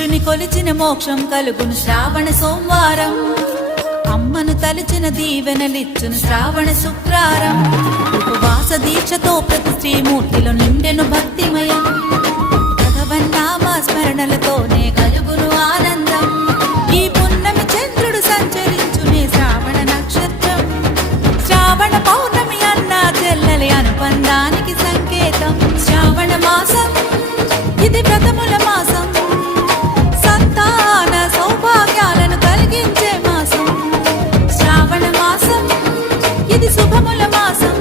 శివుడిని కొలిచిన మోక్షం కలుగును శ్రావణ సోమవారం. అమ్మను తలిచిన దీవెనలిచ్చును శ్రావణ శుక్రారం. ఉపవాస దీక్షతో ప్రతి శ్రీమూర్తిలో నిండెను భక్తిమయం. భగవన్నామ స్మరణలతోనే కలుగును ఆనందం. ఈ పున్నమి చంద్రుడు సంచరించునే శ్రావణ నక్షత్రం. శ్రావణ పౌర్ణమి అన్న చెల్లెలి అనుబంధానికి సంకేతం. శ్రావణ మాసం ఇది ప్రథముల ఇది శుభముల మాసం